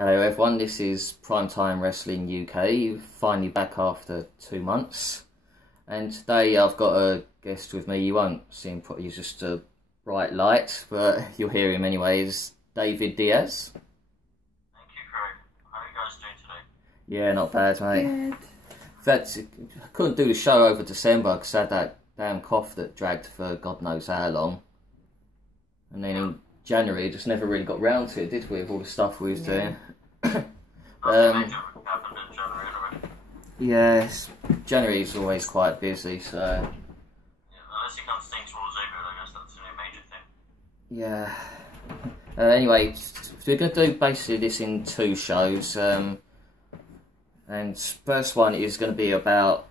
Hello everyone, this is Primetime Wrestling UK, finally back after 2 months. And today I've got a guest with me. You won't see him, he's just a bright light, but you'll hear him anyways. David Diaz. Thank you, Craig. How are you guys doing today? Yeah, not bad, mate. Good. In fact, I couldn't do the show over December because I had that damn cough that dragged for God knows how long. And then in January, just never really got round to it, did we, with all the stuff we was doing? Yes, January's always quite busy, so... Yeah, unless you can't sting towards April, I guess that's the major thing. Yeah. Anyway, we're going to do basically this in 2 shows. And first one is going to be about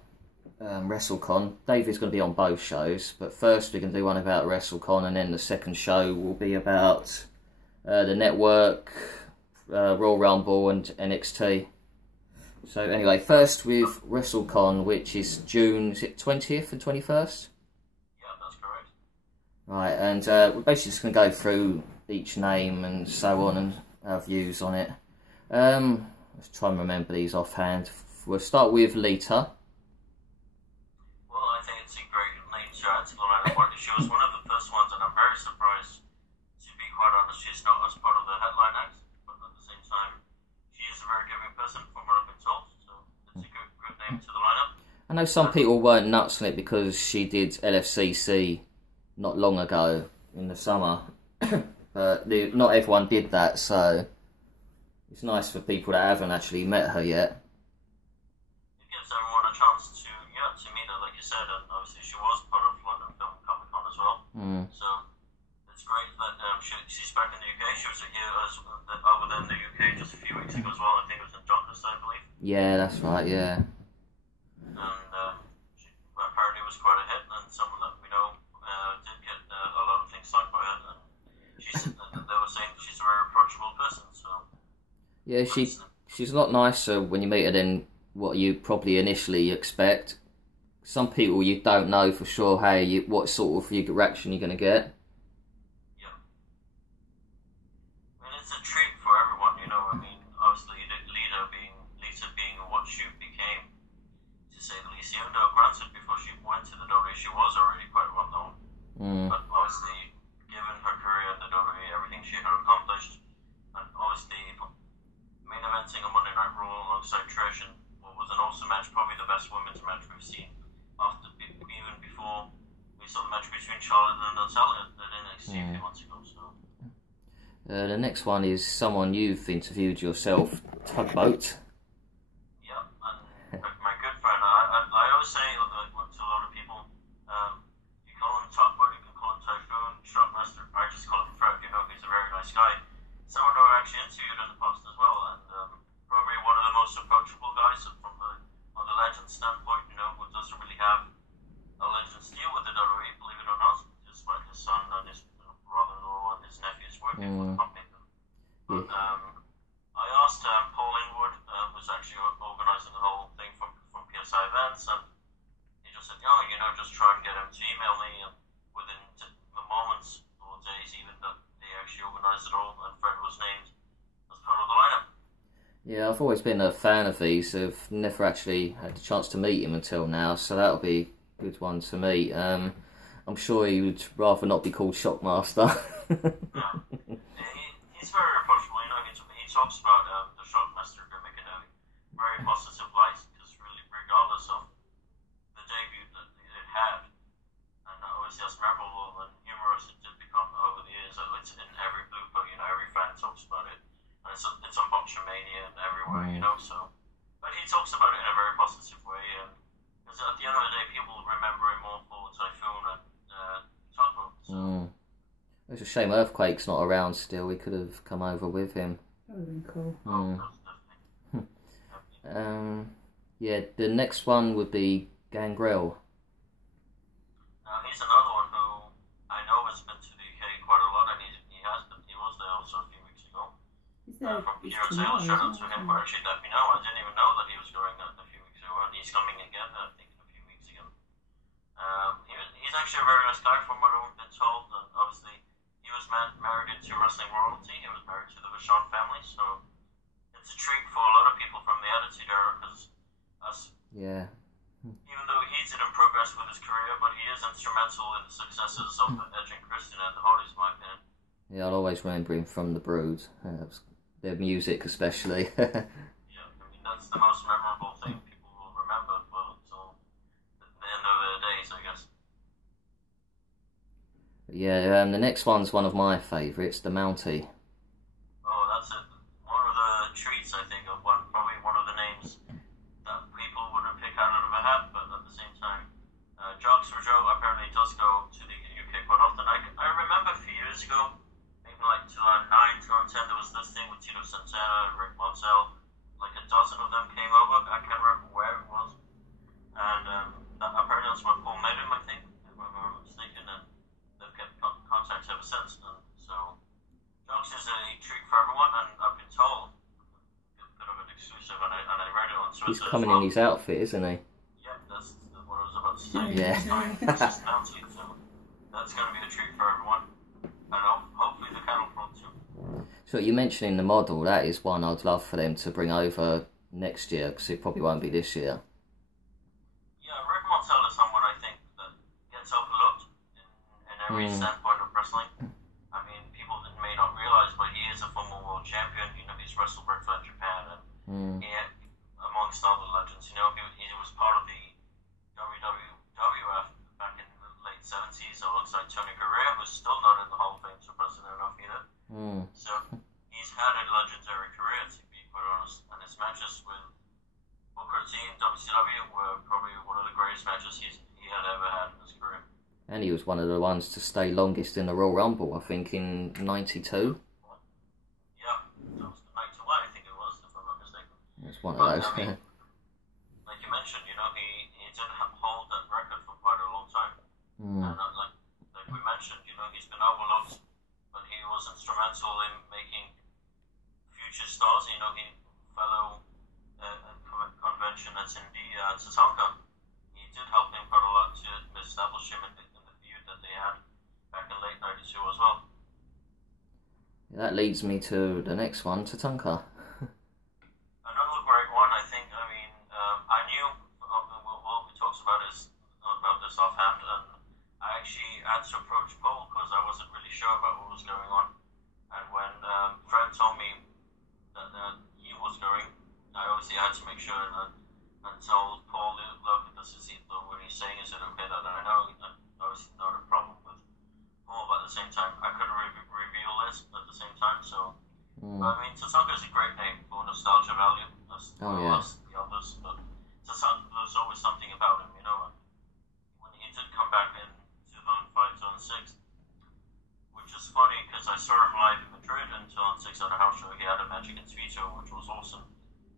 Wrestlecon. David's going to be on both shows, but first we're going to do one about Wrestlecon, and then the second show will be about the network, Royal Rumble and NXT. So anyway, first with Wrestlecon, which is June, is it 20th and 21st? Yeah, that's correct. Right, and we're basically just going to go through each name and so on and our views on it. Let's try and remember these offhand. We'll start with Lita. Well, I think it's a great name to add to the lineup party. She was one of the first ones, and I'm very surprised, to be quite honest, she's not as part of the headline act, but at the same time, she is a very giving person from what I've been told, so it's a good name to the lineup. I know some people weren't nuts on it because she did LFCC not long ago in the summer, but not everyone did that, so it's nice for people that haven't actually met her yet. It gives everyone a chance to meet her, like you said, and obviously she was part of London Film Comic Con as well. So it's great that she's back in the UK. She was here over there in the UK just a few weeks ago as well. I think it was in Doncaster, I believe. Yeah, that's right, yeah. And she apparently was quite a hit, and someone that we know did get a lot of things signed by her. And they were saying she's a very approachable person, so... Yeah, she's a lot nicer when you meet her than what you probably initially expect. Some people you don't know for sure what sort of reaction you're going to get. Yeah. I mean, it's a treat for everyone, you know. I mean, obviously, Lita being what she became, to say the least. Even though, granted, before she went to the WWE, she was already quite well known. But obviously, given her career in the WWE, everything she had accomplished, and obviously main eventing on Monday Night Raw alongside Trish, and what was an awesome match, probably the best women's match we've seen even before we saw the match between Charlotte and Natalia at NXT a few months ago. So the next one is someone you've interviewed yourself, Tugboat. Yeah, and my good friend, I always say to a lot of people, you call him Tugboat, you can call him Typhoon, Shockmaster. I just call him Fred, you know, he's a very nice guy. Someone who I actually interviewed in the past as well, and probably one of the most approachable guys on the legend standpoint, you know, who doesn't really have a legend's deal with the WWE, believe it or not, despite his son and his brother-in-law and his nephews working for the company. But I asked Paul Inwood, who's actually organising the whole thing from PSI Events, and he just said, you know, just try and get him to email me, and within the moments or days even that they actually organised it all, and Fred was named as part of the lineup. Yeah, I've always been a fan of these. I've never actually had the chance to meet him until now, so that'll be a good one to meet. I'm sure he would rather not be called Shockmaster. Yeah. He's very approachable, you know, he talks about the Shockmaster gimmick in a very positive light, because really, regardless of the debut that it had, and obviously as memorable and humorous it did become over the years, it's in every blooper, you know, every fan talks about it. And it's on Botchamania and everywhere, you know, so... But he talks about it in a very positive way, because at the end of the day, people remember him more for Typhoon and Tugboat, so... It's a shame Earthquake's not around still. We could have come over with him. That would have been cool. Yeah, the next one would be Gangrel. He's another one who I know has been to the UK quite a lot, and he was there also a few weeks ago. From Kira Taylor, shout out to him for actually let me know. I didn't even know that he was going a few weeks ago, and he's coming again, I think, in a few weeks again. He's actually a very nice guy from what I've been told, and obviously he was married into wrestling royalty. He was married to the Vachon family, so Attitude Era, because yeah. even though he didn't progress with his career, but he is instrumental in the successes of Edge and Christian and the Hardys, in my opinion. Yeah, I'll always remember him from the Brood. Their music, especially. Yeah, I mean, that's the most memorable thing people will remember, well, until the end of their days, I guess. Yeah, the next one's one of my favourites, the Mountie. Oh, that's it. One of the treats, I think, of probably one of the names that people wouldn't pick out of a hat, but at the same time, Jocks for Joe apparently does go to the UK quite often. I remember a few years ago, maybe like 2009, 2010, there was this thing with Tito Santana, Rick Martel, like a dozen of them came over. I can't remember where it was. And apparently that's where Paul met him, I think, if I'm not mistaken, and they've kept contact ever since. And so, Jocks is a treat for everyone, and I've been told, a bit of an exclusive, and I read it on Twitter. He's coming in his outfit, isn't he? Yeah, that's what I was about to say. Yeah. It's just Mountie, so that's going to be a treat for everyone. And hopefully the cattle front too. So you mentioning the model, that is one I'd love for them to bring over next year, because it probably won't be this year. Yeah, Rick Martel is someone I think that gets overlooked in every standpoint of wrestling. I mean, people that may not realize, but he is a former world champion. You know, he's wrestled Red Flag Japan, and he, amongst other legends, you know, he was part of the WWF back in the late 70s alongside Tony Garea, who's still not in the Hall of Fame, surprisingly enough either. So he's had a legendary career, to be quite honest, and his matches with Booker T in WCW were probably one of the greatest matches he had ever had in his career. And he was one of the ones to stay longest in the Royal Rumble, I think, in 92. Yeah, that was the 91, I think it was, if I'm not mistaken. It's one of those. I mean, like you mentioned, you know, he didn't hold that record for quite a long time. And like we mentioned, you know, he's been overlooked, but he was instrumental in making future stars. You know, he fellow convention at Tatanka. He did help him quite a lot to establish him in the feud that they had back in late 92 as well. That leads me to the next one, Tatanka. Another great one, I think. I mean, I knew what we talked about this offhand, and I actually had to approach Paul because I wasn't really sure about what was going on. And when Fred told me that he was going, I obviously had to make sure and told Paul, look, this is what he's saying. Is it okay that I know? Obviously not a problem with Paul, but at the same time, I couldn't reveal this at the same time. So, I mean, Tatanka is a great name for nostalgia value. As well as the others, but Tatanka, there's always something about him, you know. And when he did come back in 2005, 2006, which is funny because I saw him live in Madrid in 2006 at a house show. He had a match against Vito, which was awesome,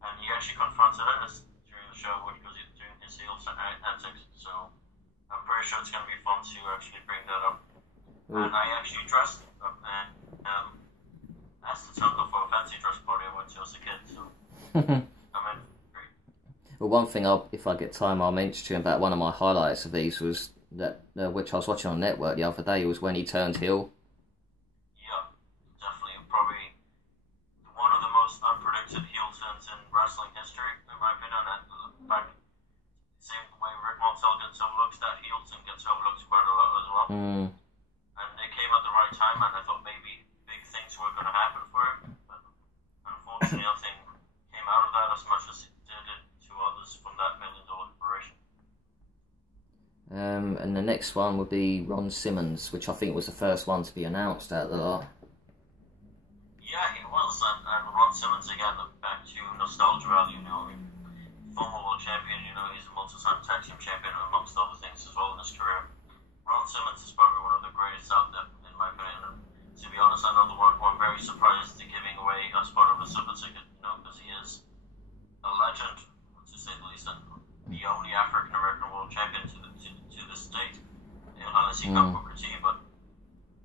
and he actually confronted Ennis during the show because he was doing his heel antics. So I'm pretty sure it's going to be fun to actually bring that up. And I actually dressed up and asked Tatanka for a fancy dress party I went to as a kid. So I mean, great. Well, one thing, if I get time, I'll mention to you about one of my highlights of these was that, which I was watching on Network the other day, was when he turned heel. Yeah, definitely. Probably one of the most unpredicted heel turns in wrestling history, in my opinion. And in fact, same way Rick Martel gets overlooked, that heel turn gets overlooked quite a lot as well. And it came at the right time, and I thought maybe big things were going to happen for him. But unfortunately, nothing came out of that as much as it did to others from that $1 million operation. And the next one would be Ron Simmons, which I think was the first one to be announced out of the lot. Yeah, he was, and Ron Simmons again, back to nostalgia value, you know, former world champion, you know, he's a multi-time tag team champion amongst other things as well in his career. Ron Simmons is probably one of the greatest out there, in my opinion. And to be honest, another one who I'm very surprised to giving away as part of a super ticket, you know, because he is a legend, to say the least, and the only African American world champion to this date, you know, unless you count Booker T. But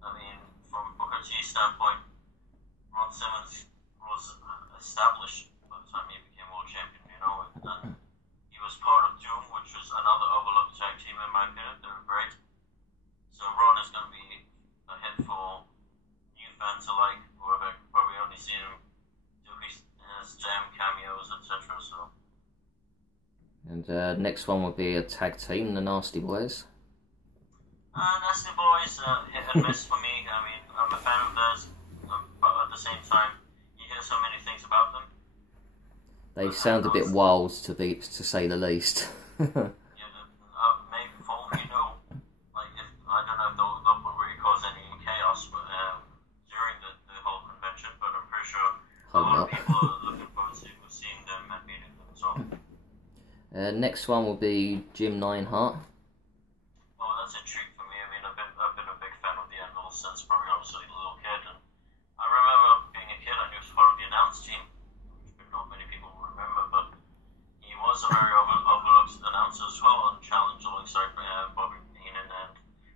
I mean, from Booker T's standpoint, Ron Simmons was established by the time he became world champion, you know, and he was part of Doom, which was another overlooked tag team in my opinion. They were great. So Ron is going to be a hit for new fans alike, who have probably only seen him do his jam cameos, etc. So And next one would be a tag team, the Nasty Boys. Nasty Boys, hit and miss for me. I mean, I'm a fan of theirs, but at the same time, you hear so many things about them. They sound a bit wild, to say the least. Maybe for all you know, like I don't know if they'll really cause any chaos, but during the whole convention. But I'm pretty sure a lot of people are looking forward to seeing them and meeting them as well. Next one will be Jim Neidhart. Oh, that's a treat for me. I mean, I've been a big fan of the Anvil since probably obviously a little kid, and I remember being a kid and he was part of the announce team, which not many people will remember, but he was a very overlooked announcer as well and challenged alongside Bobby Heenan and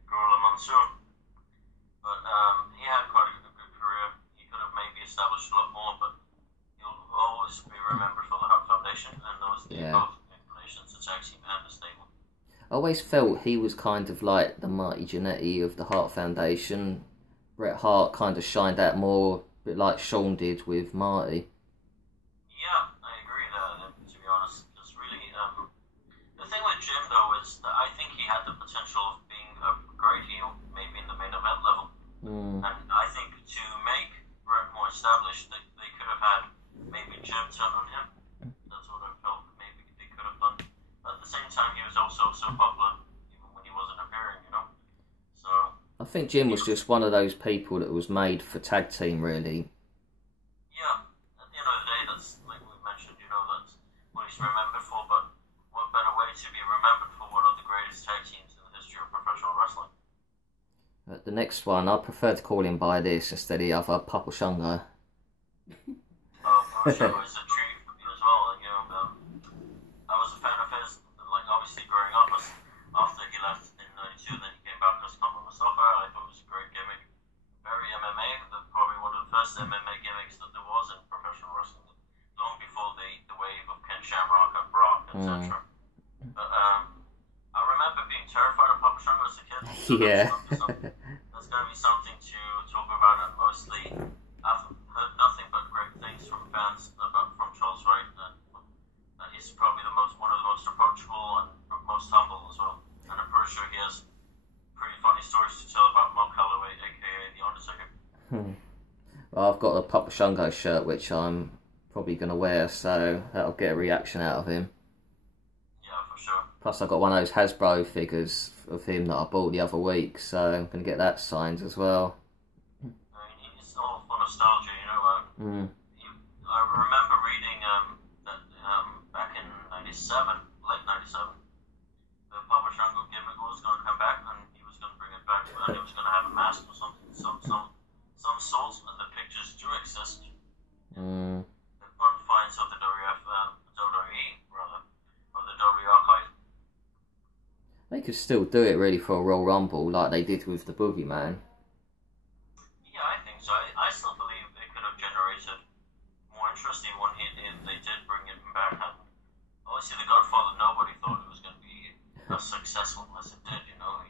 Gorilla Mansour. But he had quite a good career. He could have maybe established a lot more, but he'll always be remembered for the Hart Foundation and those both inclinations, the tag team and the stable. I always felt he was kind of like the Marty Jannetty of the Hart Foundation. Bret Hart kind of shined out more, a bit like Shawn did with Marty. Yeah, I agree there, to be honest. Because really, the thing with Jim, though, is that I think he had the potential of being a great heel, maybe in the main event level. And I think to make Bret more established, they could have had maybe Jim turn on him. That's what I felt maybe they could have done. At the same time, he was also so popular, even when he wasn't appearing, you know? So I think Jim was just one of those people that was made for tag team, really. Yeah, at the end of the day, that's, like we mentioned, you know, that's what he's remembered for, but what better way to be remembered for one of the greatest tag teams in the history of professional wrestling? The next one, I prefer to call him by this instead of the other, Papa Shango. Papa Shango is a treat for me as well, and, you know, I was a fan of his, like, obviously growing up, after he left in '92, then he came back as Kama Mustafa. I thought it was a great gimmick. Very MMA, probably one of the first MMA gimmicks that there was in professional wrestling, long before the wave of Ken Shamrock and Brock, etc. But I remember being terrified of Papa Shango as a kid. So Yeah. That's going to be something to talk about, and mostly I've heard nothing but great things from fans from Charles Wright, and he's probably one of the most approachable and most humble as well. And I'm pretty sure he has pretty funny stories to tell about Mark Calloway, aka The Undertaker. Well, I've got a Papa Shango shirt which I'm probably going to wear, so that'll get a reaction out of him. Yeah, for sure. Plus, I got one of those Hasbro figures of him that I bought the other week, so I'm going to get that signed as well. I mean, it's all for nostalgia, you know. I remember reading that back in '97, late '97, the Papa Shango gimmick was going to come back, and he was going to bring it back, and he was going to have a mask or something, some sort, and the pictures do exist. The confines of the WWE, rather, of the WWE archive. They could still do it really for a Royal Rumble like they did with the Boogeyman. Yeah, I think so. I still believe they could have generated more interest in when they did bring him back. And obviously, The Godfather, nobody thought it was going to be as successful as it did. You know,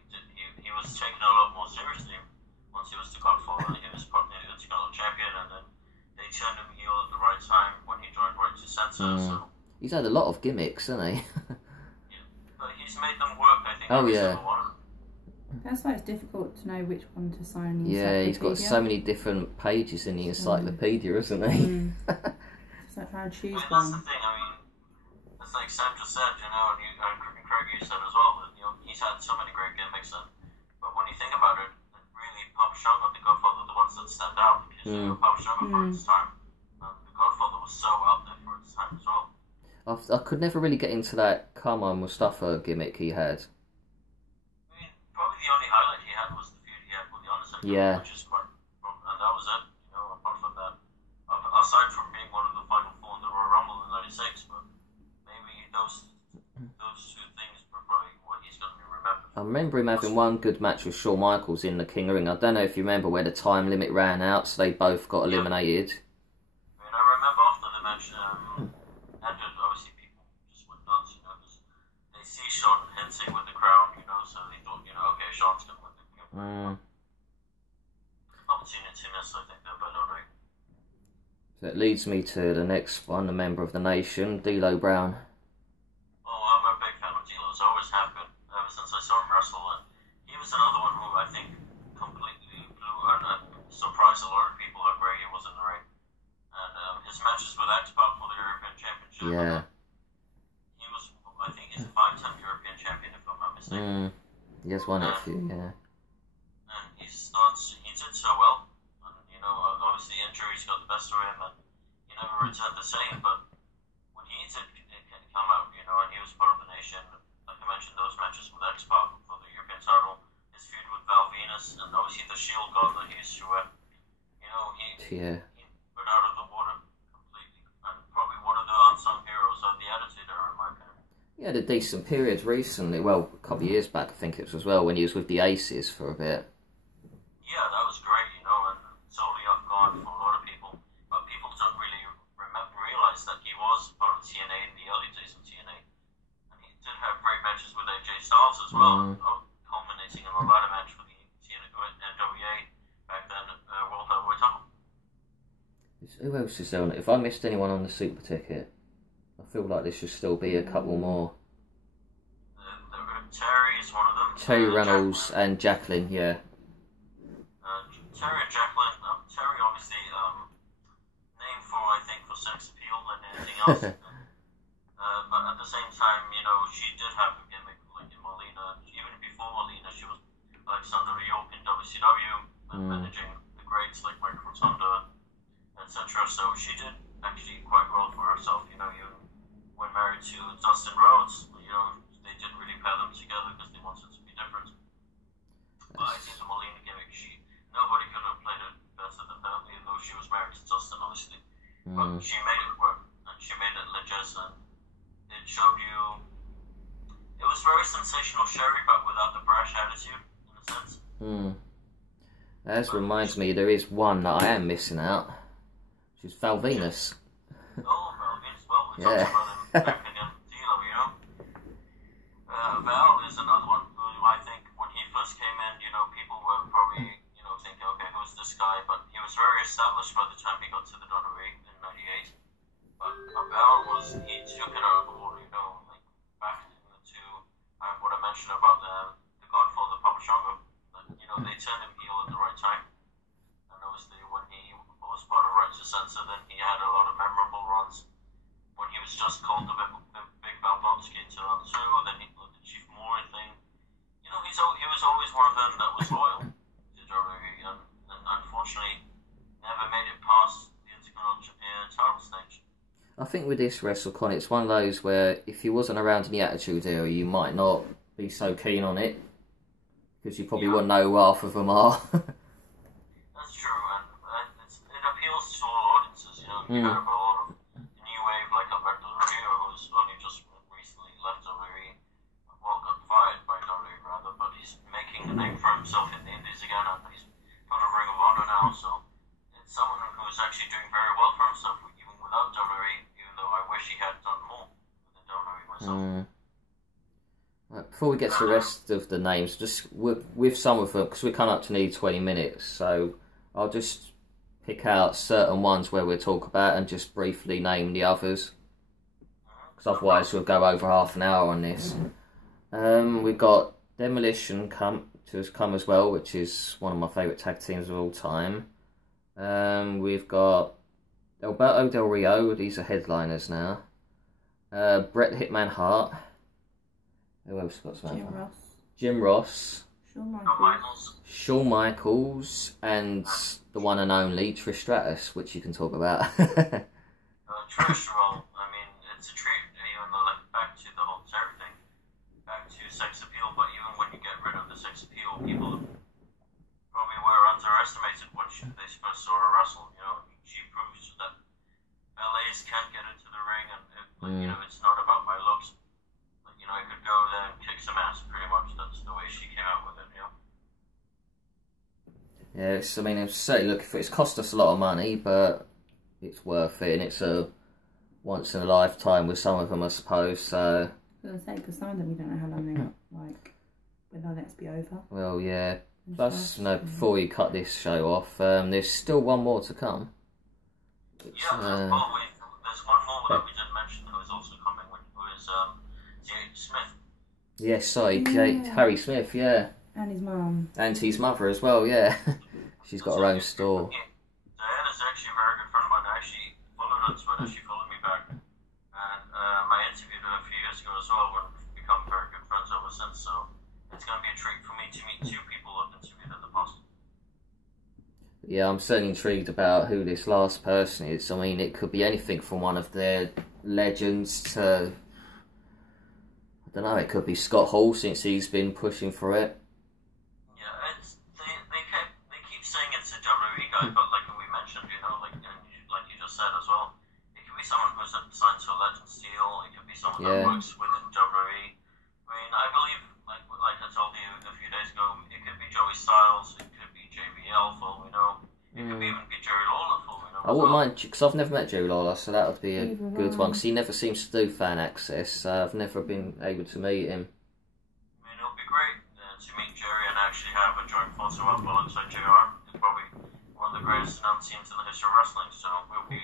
he was taken a lot more seriously once he was The Godfather. He was probably the Intercontinental Champion, and then they turned him heel at the right time when he joined Right to Censor. So he's had a lot of gimmicks, hasn't he? yeah, but he's made them work. I think. Oh, every yeah. single one. That's why it's difficult to know which one to sign. Yeah, he's got so many different pages in the encyclopedia, isn't he? It's like trying to choose That's one. the thing. I mean, it's like Sam just said, you know, and Craig, you said as well, that, you know, he's had so many great gimmicks, but when you think about it, really, Papa Shango and The Godfather are the ones that stand out, because you know, Papa Shango for its time, The Godfather was so out there for its time as well. I could never really get into that Kama Mustafa gimmick he had. I mean, probably the only highlight he had was the feud he had with The Undertaker, Yeah. which is quite, and that was it, you know, apart from that. Aside from being one of the final four in the Royal Rumble in '96, but maybe those two things were probably what he's going to be remembered I for. remember him having one good match with Shawn Michaels in the King of the Ring. I don't know if you remember where the time limit ran out, so they both got eliminated. I mean, I remember after the match ended, obviously people just went nuts, you know, because they see Shawn hinting with the crown, you know, so they thought, you know, okay, Shawn's going to win the game. Opportunity missed, I think, though, but alright. So it leads me to the next one, the member of the nation, D'Lo Brown. Oh, I'm a with X-Pac for the European Championship. Yeah. He was, I think he's a 5-time European champion, if I'm not mistaken. He has won it a few, yeah. And he did so well. And, you know, obviously injuries got the best of him, and he never returned the same. But when he did come out, you know, and he was part of the nation, like I mentioned, those matches with X-Pac for the European title, his feud with Val Venus, and obviously the Shield gauntlet he used to wear. You know, he put out of the water completely, and probably one of the unsung heroes of the Attitude Era, in my opinion. He had a decent period recently, well, a couple of years back I think it was as well, when he was with the Aces for a bit. Yeah, that was great, you know, and totally off guard for a lot of people, but people don't really realise that he was part of TNA in the early days of TNA, and he did have great matches with AJ Styles as well, culminating in a ladder match for the NWA back then, World Heavyweight title. Who else is there on it? If I missed anyone on the Super Ticket, I feel like there should still be a couple more. Terry is one of them. Terry Reynolds and Jacqueline, yeah. Terry and Jacqueline. Terry obviously named for, I think, for sex appeal and anything else. But at the same time, you know, she did have a gimmick like in Molina. Even before Molina, she was Alexander York in WCW and managing the greats like Mike Rotunda, etc. So she did actually quite well for herself. You know, when married to Dustin Rhodes, you know, they didn't really pair them together because they wanted to be different. But I think the Molina gimmick, nobody could have played it better than her, even though she was married to Dustin, obviously. But she made it work, and she made it legit, and it showed you. It was very sensational Sherry, but without the brash attitude, in a sense. That reminds me, there is one that I am missing out. She's Val Venus. Oh, Val Venus, well, we talked about him back in D'Lo, you know. Val is another one who I think when he first came in, you know, people were probably, you know, thinking, okay, who's this guy? But he was very established by the time he got to the WWE in '98. But Val he took it out of the water, you know, like back into what I mentioned about the Godfather, Papa Shango. You know, they turned him heel at the right time. And obviously when he was part of Right to Censor, then he had a lot of memorable runs. When he was just called the Big Balbonsky in 2002, then he did the Chief Moore thing. You know, he was always one of them that was loyal to WWE, and unfortunately never made it past the Intercontinental title stage. I think with this Wrestlecon, it's one of those where if you wasn't around in the Attitude Era, you might not be so keen on it, because you probably wouldn't know who half of them are. That's true, and it appeals to all audiences, you know. You heard about a lot of new wave like Alberto Rio, who's only just recently left WWE, well, got fired by WWE rather, but he's making a name for himself in the Indies again, and he's part of Ring of Honor now, so it's someone who's actually doing very well for himself, even without WWE, even though I wish he had done more within WWE myself. Right, before we get to the rest of the names, just with some of them, because we're coming up to nearly 20 minutes, so I'll just pick out certain ones where we'll talk about and just briefly name the others, because otherwise we'll go over half an hour on this. We've got Demolition come as well, which is one of my favourite tag teams of all time. We've got Alberto Del Rio, these are headliners now. Bret Hitman Hart. Who else got some? Jim Ross. Shawn Michaels. And the one and only Trish Stratus, which you can talk about. Trish, well, I mean, it's a treat, even though, like, back to the whole Terry thing, back to sex appeal, but even when you get rid of the sex appeal, people probably were underestimated when they first saw her wrestle, you know. She proves that ballets can get into the ring, and you know, it's not about my looks. You know, I could go there and kick some ass, pretty much. That's the way she came out with it, you know. Yeah, I mean, look, it's cost us a lot of money, but it's worth it, and it's a once in a lifetime with some of them, I suppose, so... I was going to say, because some of them you don't know how long they got, like, when they'll next be over. Well, yeah. Plus, you know, before you cut this show off, there's still one more to come. There's one more that we didn't mention who is also coming, who is Smith. Yes, sorry, Harry Smith, yeah. And his mum. And his mother as well, yeah. She's got her own store. Diana's actually a very good friend of mine. I actually followed her on Twitter. She followed me back, and I interviewed her a few years ago as well. We've become very good friends ever since. So it's going to be a treat for me to meet two people I've interviewed in the past. Yeah, I'm certainly intrigued about who this last person is. I mean, it could be anything from one of their legends to, I don't know, it could be Scott Hall since he's been pushing for it. Yeah, they keep saying it's a WWE guy, but like we mentioned, you know, like you just said as well, it could be someone who's signed to a Legends deal. It could be someone that works within WWE. I mean, I believe, like I told you a few days ago, it could be Joey Styles, it could be JBL for all we know. It could even be Jerry Lawler for all we know. I wouldn't mind, because I've never met Jerry Lawler, so that would be a good one, because he never seems to do fan access. I've never been able to meet him. I mean, it would be great to meet Jerry and actually have a joint photo up alongside JR. It's probably one of the greatest announced teams in the history of wrestling, so it will be,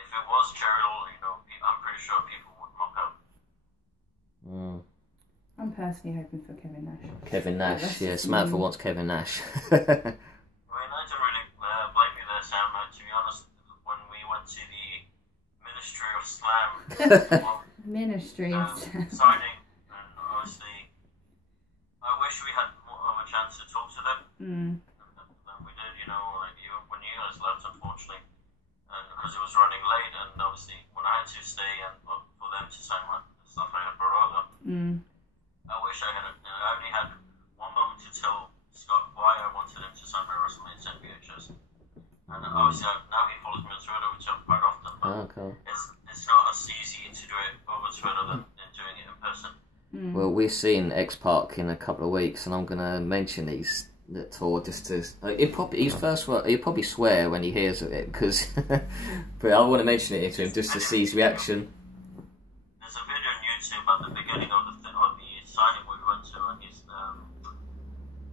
if it was Jerry Lawler, you know, I'm pretty sure people would mock up. I'm personally hoping for Kevin Nash. Kevin Nash, yeah. Samantha wants Kevin Nash. I mean, I don't really blame you there, Sam. To be honest, when we went to the Ministry of Slam Ministry of Slam signing, and obviously, I wish we had more of a chance to talk to them than we did. You know, like when you guys left, unfortunately, and because it was running late, and obviously when I had to stay and for them to sign the stuff I had brought over. I wish I only had one moment to tell Scott why I wanted him to sign my WrestleMania 10 VHS. And obviously now he follows me on Twitter, which I'm quite often, but it's not as easy to do it over Twitter than doing it in person. Well, we're seeing X-Pac in a couple of weeks, and I'm going to mention that tour just to... he'll probably swear when he hears of it, because... but I want to mention it to him just to see his reaction. There's a video on YouTube at the beginning of the signing we went to, and he's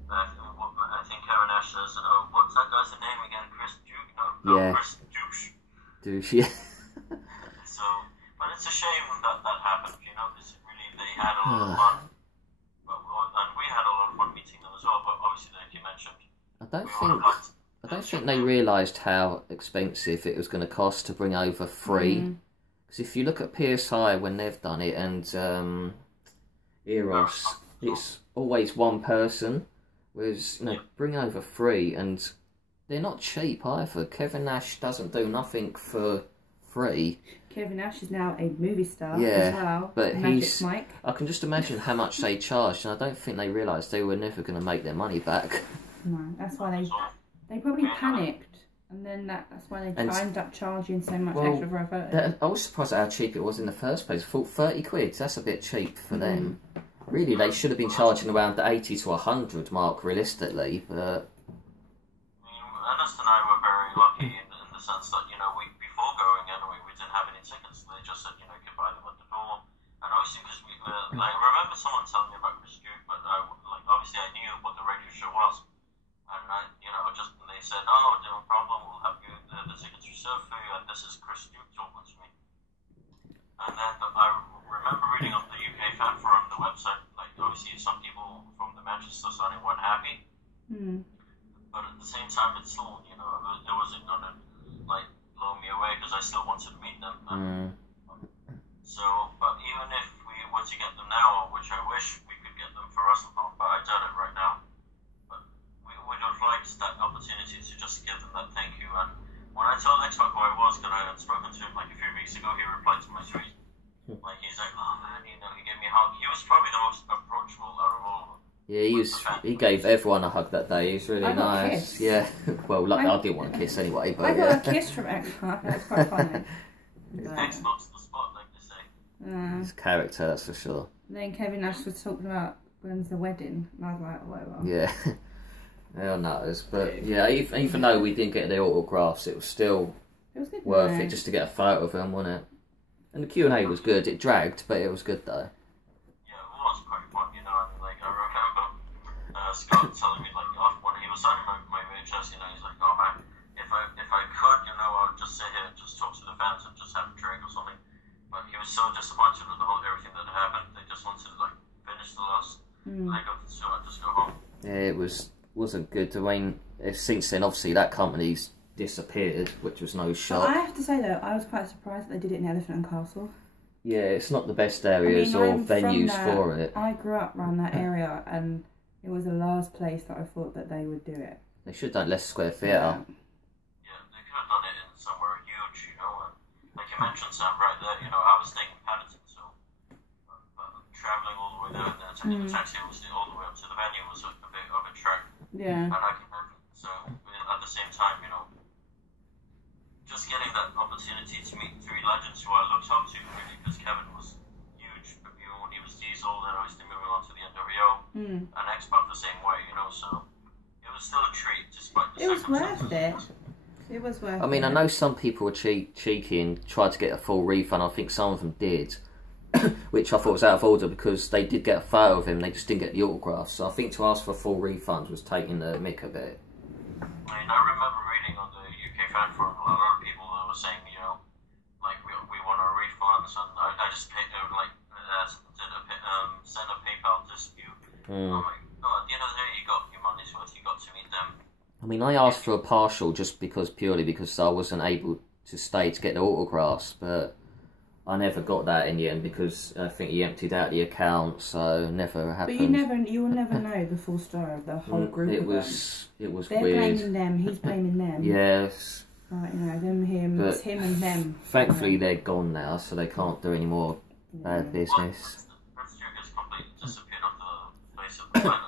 I think Kevin Nash says, "Oh, what's that guy's name again? Chris Duke? No, Chris Douche." Douche, yeah. So, but it's a shame that happened. You know, because really they had a lot of fun, and we had a lot of fun meeting them as well. But obviously, like you mentioned, I don't think they realised how expensive it was going to cost to bring over three. Because if you look at PSI when they've done it, and Eros, it's always one person, whereas, you know, bring over three, and they're not cheap either. Kevin Nash doesn't do nothing for free. Kevin Nash is now a movie star as well. But Magic Mike. I can just imagine how much they charged, and I don't think they realised they were never going to make their money back. No, that's why they probably panicked. And then that's why they ended up charging so much extra for a photo. I was surprised at how cheap it was in the first place. I thought 30 quid, that's a bit cheap for them. Really, they should have been charging around the 80 to 100 mark, realistically. But I mean, Ernest and I were very lucky in the sense that, you know, before going anyway, we didn't have any tickets. They just said, you know, you could buy them at the door. And obviously, because I remember someone telling me about Chris Duke, but obviously I knew what the radio show was. And they said, "Oh, no problem, we'll have you the tickets reserved for you, and this is Chris Duke talking to me." And then I remember reading on the UK fan forum, the website, like obviously some people from the Manchester signing weren't happy, but at the same time, it's still, you know, it wasn't gonna like blow me away because I still wanted to meet them. So, but even if we were to get them now, which I wish we could get them for Wrestlecon, but I doubt it right now. Would have liked that opportunity to just give them that thank you. And when I told X-Pac who I was, because I had spoken to him like a few weeks ago, he replied to my tweet. Like, he's like, "Oh man, you know," he gave me a hug. He was probably the most approachable out of all of them. Yeah, he gave everyone a hug that day. He was really nice. Yeah. Well, I didn't want a kiss anyway, but I got a kiss from X-Pac. That's quite funny. X-Pac the spot, like they say. His character, that's for sure. Then Kevin Nash was talking about when's the wedding, and I was like, whatever. Yeah. Hell knows, but yeah, even though we didn't get the autographs, it was still worth it just to get a photo of them, wasn't it? And the Q&A was good. It dragged, but it was good though. Yeah, it was quite fun, you know. And like I remember Scott telling me, like, when he was signing my VHS, you know, he's like, "Oh man, if I could, you know, I would just sit here and just talk to the fans and just have a drink or something." But he was so disappointed with everything that had happened. They just wanted to like finish the last leg of the show and just go home. Yeah, wasn't good. I mean, since then, obviously, that company's disappeared, which was no shot. But I have to say though, I was quite surprised that they did it in Elephant and Castle. Yeah, it's not the best areas or venues for it. I grew up around that area, and it was the last place that I thought that they would do it. They should have done Leicester Square Theatre. Yeah, they could have done it in somewhere huge, you know. And like you mentioned, Sam, right there, you know, I was staying in Paddington, so travelling all the way there and then taking a taxi all the way up to the venue was a bit of a trek. Yeah. And I can imagine, so at the same time, you know, just getting that opportunity to meet three legends who I looked up to, really, because Kevin was huge, but you know, when he was Diesel, then obviously moving on to the NWO, and X-Pac the same way, you know, so it was still a treat, despite the circumstances. It was worth it. It was worth it. I mean, I know some people were cheeky and tried to get a full refund. I think some of them did, which I thought was out of order because they did get a photo of him, they just didn't get the autograph. So I think to ask for full refunds was taking the mick a bit. I mean, I remember reading on the UK fan forum a lot of people that were saying, you know, like we want our refunds, and I just paid like send a PayPal dispute. I'm like, oh, at the end of the day, you got your money's worth. You got to meet them. I mean, I asked for a partial just purely because I wasn't able to stay to get the autographs, but I never got that in the end because I think he emptied out the account, so never happened. But you will never know the full story of the whole group. It was They're weird. blaming them. He's blaming them. Yes. Right, you know, him. It's him and them. Thankfully, they're gone now, so they can't do any more bad business. Prince Duke has completely disappeared off the face of the planet.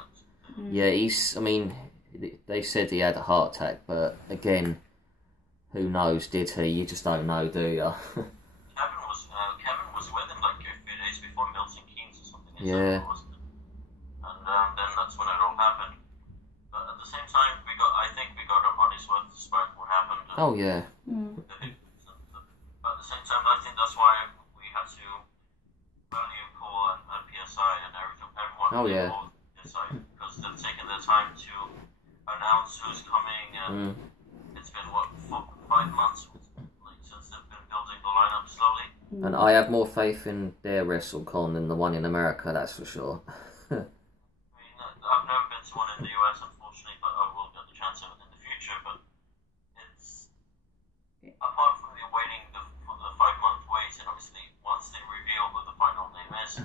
Yeah, I mean, they said he had a heart attack, but again, who knows, did he? You just don't know, do you? Kevin was with him like a few days before Milton Keynes or something. Yeah. And then that's when it all happened. But at the same time, I think we got our money's worth despite what happened. Oh yeah. But at the same time, I think that's why we had to value Paul and PSI and everyone. Oh yeah. PSI, because they've taken their time to announce who's coming, and it's been what 5 months since they've been building the lineup slowly. And I have more faith in their Wrestlecon than the one in America, that's for sure. I mean, I've never been to one in the US, unfortunately, but I will get the chance of it in the future. But it's, apart from the waiting for the 5-month wait, and obviously once they reveal who the final name is,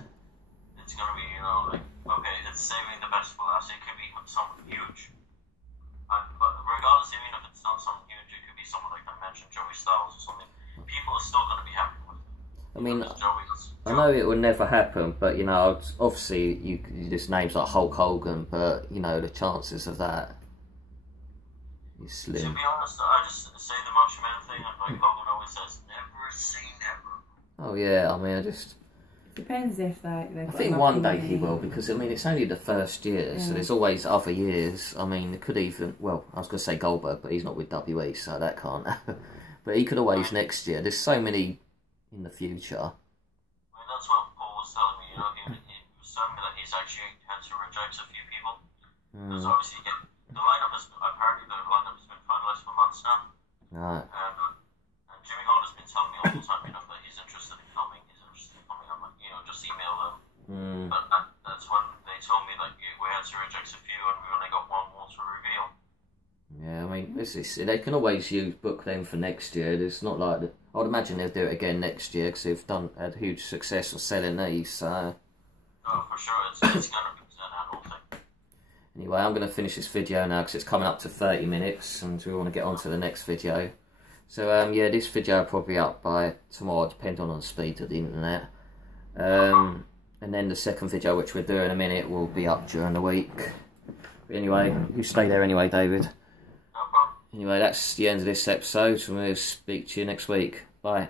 it's going to be, you know, like, okay, it's saving the best for last. It could be someone huge. But regardless, even if it's not someone huge, it could be someone like I mentioned, Joey Styles or something. People are still going to be happy with it. I mean, I know it would never happen, but you know, obviously you just names like Hulk Hogan, but you know the chances of that is slim. To be honest, I just say the Macho Man thing, and like Hogan always says, never say never. Oh yeah, I mean, depends if I think one day he will, because I mean it's only the first year, so there's always other years. I mean, it could even, well, I was going to say Goldberg, but he's not with WWE, so that can't. But he could always next year. There's so many in the future. I mean, that's what Paul was telling me, you know, he was telling me that he's actually had to reject a few people. Because obviously the lineup has been finalised for months now. Right. And Jimmy Hart has been telling me all the time, you know, that he's interested in coming. I'm like, you know, just email them. But that's when they told me that we had to reject a few and we only got one more to reveal. Yeah, I mean, they can always book them for next year. It's not like I would imagine they'll do it again next year because they've had huge success of selling these. So. Oh, for sure, it's going to be an annual thing. Anyway, I'm going to finish this video now because it's coming up to 30 minutes, and we want to get on to the next video. So yeah, this video will probably be up by tomorrow, depending on the speed of the internet. And then the second video, which we'll do in a minute, will be up during the week. But anyway, you stay there anyway, David. Anyway, that's the end of this episode, so we'll speak to you next week. Bye.